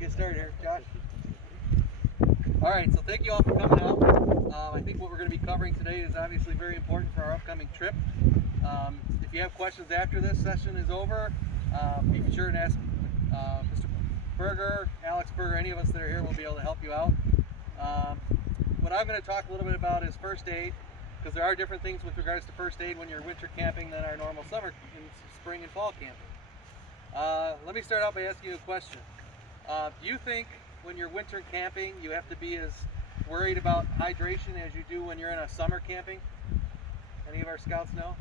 get started here, Josh. All right, so thank you all for coming out. I think what we're going to be covering today is obviously very important for our upcoming trip. If you have questions after this session is over, be sure and ask Mr. Berger, Alex Berger, any of us that are here will be able to help you out. What I'm going to talk a little bit about is first aid, because there are different things with regards to first aid when you're winter camping than our normal summer and spring and fall camping. Let me start out by asking you a question. Do you think when you're winter camping you have to be as worried about hydration as you do when you're in a summer camping? Any of our scouts know?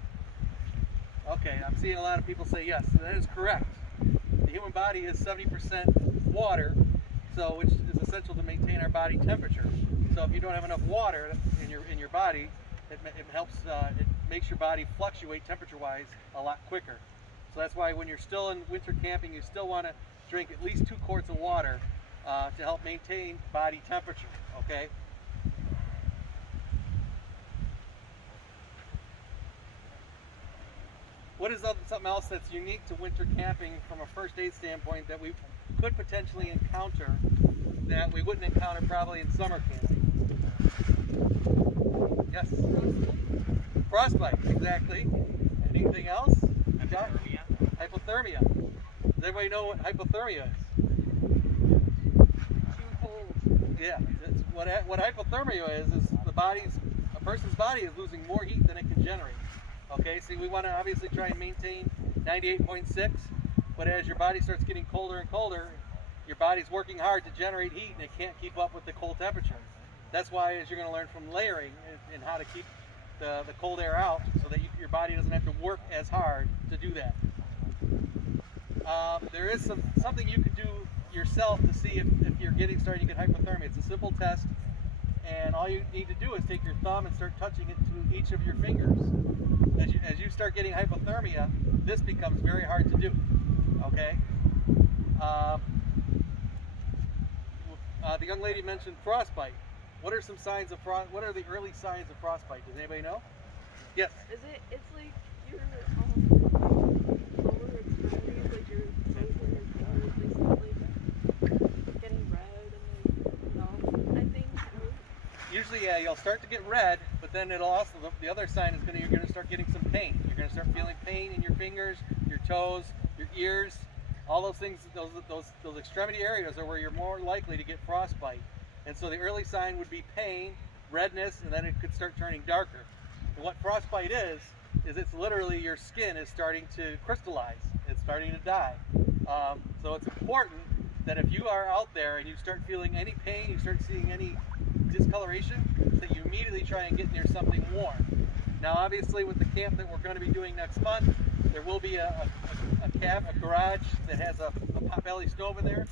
Okay, I'm seeing a lot of people say yes. That is correct. The human body is 70% water, so which is essential to maintain our body temperature. So if you don't have enough water in your body, it helps. It makes your body fluctuate temperature-wise a lot quicker. So that's why when you're still in winter camping, you still want to drink at least 2 quarts of water to help maintain body temperature. Okay. What is something else that's unique to winter camping from a first aid standpoint that we could potentially encounter that we wouldn't encounter probably in summer camping? Yes? Frostbite, exactly. Anything else? Hypothermia. Hypothermia. Does everybody know what hypothermia is? Too cold. Yeah, that's what hypothermia is a person's body is losing more heat than it can generate. Okay, so we want to obviously try and maintain 98.6, but as your body starts getting colder and colder, your body's working hard to generate heat and it can't keep up with the cold temperature. That's why, as you're going to learn from layering and how to keep the cold air out so that your body doesn't have to work as hard to do that. There is something you can do yourself to see if you're starting to get hypothermia. It's a simple test, and all you need to do is take your thumb and start touching it to each of your fingers. As you start getting hypothermia, this becomes very hard to do. Okay. The young lady mentioned frostbite. What are some signs of What are the early signs of frostbite? Does anybody know? Yes. It's like your lower extremities, like your toes and your fingers, they start like getting red and I think. Usually, yeah, you'll start to get red, but then it'll also, the other sign is you're going to start getting some pain. You're going to start feeling pain in your fingers, your toes, your ears, all those things. Those extremity areas are where you're more likely to get frostbite. And so the early sign would be pain, redness, and then it could start turning darker. And what frostbite is it's literally your skin is starting to crystallize. It's starting to die. So it's important that if you are out there and you start feeling any pain, you start seeing any discoloration, that you immediately try and get near something warm. Now obviously with the camp that we're going to be doing next month, there will be a garage that has a potbelly stove in there.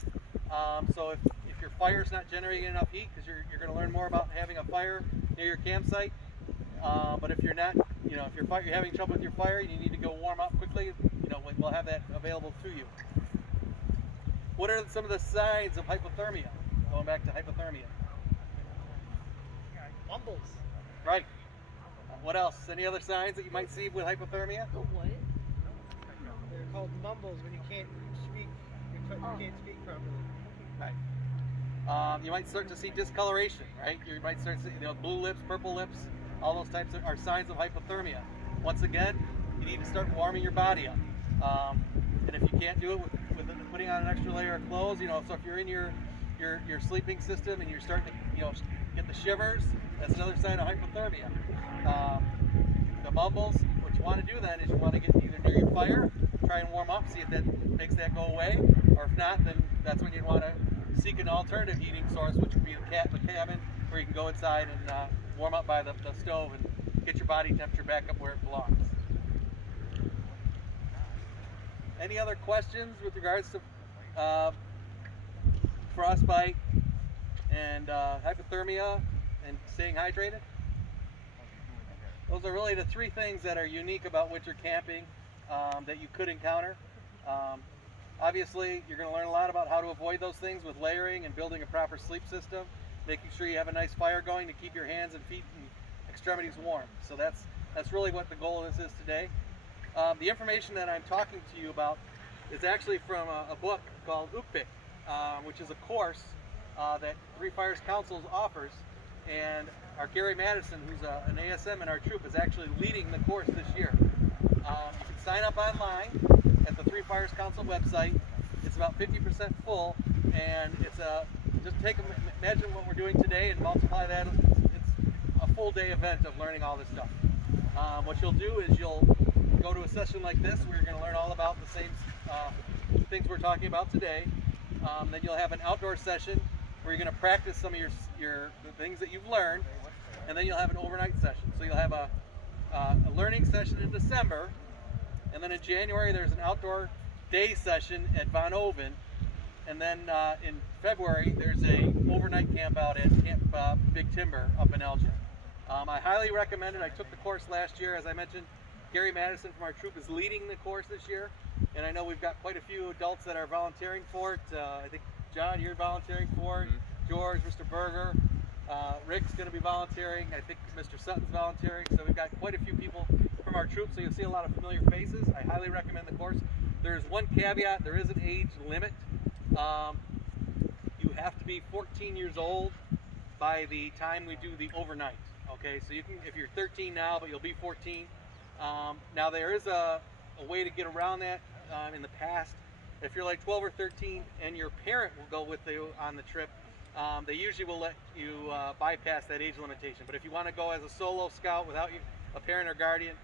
So if your fire's not generating enough heat, because you're going to learn more about having a fire near your campsite. But if you're not, if you're having trouble with your fire and you need to go warm up quickly, we'll have that available to you. What are some of the signs of hypothermia? Going back to hypothermia. Mumbles. Right. What else? Any other signs that you might see with hypothermia? The what? They're called mumbles when you can't speak. You can't speak properly. Right. You might start to see discoloration. Right. You might start to see blue lips, purple lips. All those types are signs of hypothermia. Once again, you need to start warming your body up. And if you can't do it with putting on an extra layer of clothes, so if you're in your sleeping system and you're starting to get the shivers, that's another sign of hypothermia. The mumbles, what you want to do then is you want to get either near your fire, try and warm up, see if that makes that go away, or if not, then that's when you'd want to seek an alternative heating source, which would be the cabin, where you can go inside and warm up by the stove and get your body temperature back up where it belongs. Any other questions with regards to frostbite and hypothermia and staying hydrated? Those are really the 3 things that are unique about winter camping that you could encounter. Obviously, you're going to learn a lot about how to avoid those things with layering and building a proper sleep system, making sure you have a nice fire going to keep your hands and feet and extremities warm. So that's really what the goal of this is today. The information that I'm talking to you about is actually from a book called Ukpik. which is a course that Three Fires Council offers, and our Gary Madison, who's an ASM in our troop, is actually leading the course this year. You can sign up online at the Three Fires Council website. It's about 50% full, and it's imagine what we're doing today and multiply that. It's a full day event of learning all this stuff. What you'll do is you'll go to a session like this where you're going to learn all about the same things we're talking about today. Then you'll have an outdoor session where you're going to practice some of the things that you've learned, and then you'll have an overnight session. So you'll have a learning session in December, and then in January there's an outdoor day session at Von Oven, and then in February there's a overnight camp out at Camp Big Timber up in Elgin. I highly recommend it. I took the course last year. As I mentioned, Gary Madison from our troop is leading the course this year, and I know we've got quite a few adults that are volunteering for it. I think John, you're volunteering for it. George, Mr. Berger, Rick's going to be volunteering. I think Mr. Sutton's volunteering. So we've got quite a few people from our troop, so you'll see a lot of familiar faces. I highly recommend the course. There's one caveat: there is an age limit. You have to be 14 years old by the time we do the overnight. Okay, so you can, if you're 13 now, but you'll be 14. Now there is a way to get around that. In the past, if you're like 12 or 13 and your parent will go with you on the trip, they usually will let you bypass that age limitation. But if you want to go as a solo scout without a parent or guardian,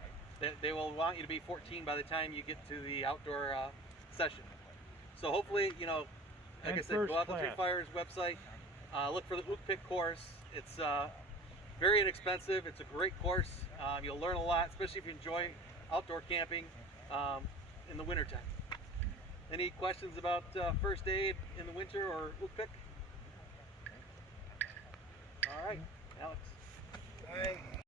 they will want you to be 14 by the time you get to the outdoor session. So hopefully, like I said, go out to Three Fires website, look for the UKPIC course. It's very inexpensive. It's a great course. You'll learn a lot, especially if you enjoy outdoor camping in the wintertime. Any questions about first aid in the winter or UKPIC? All right, Alex. All right.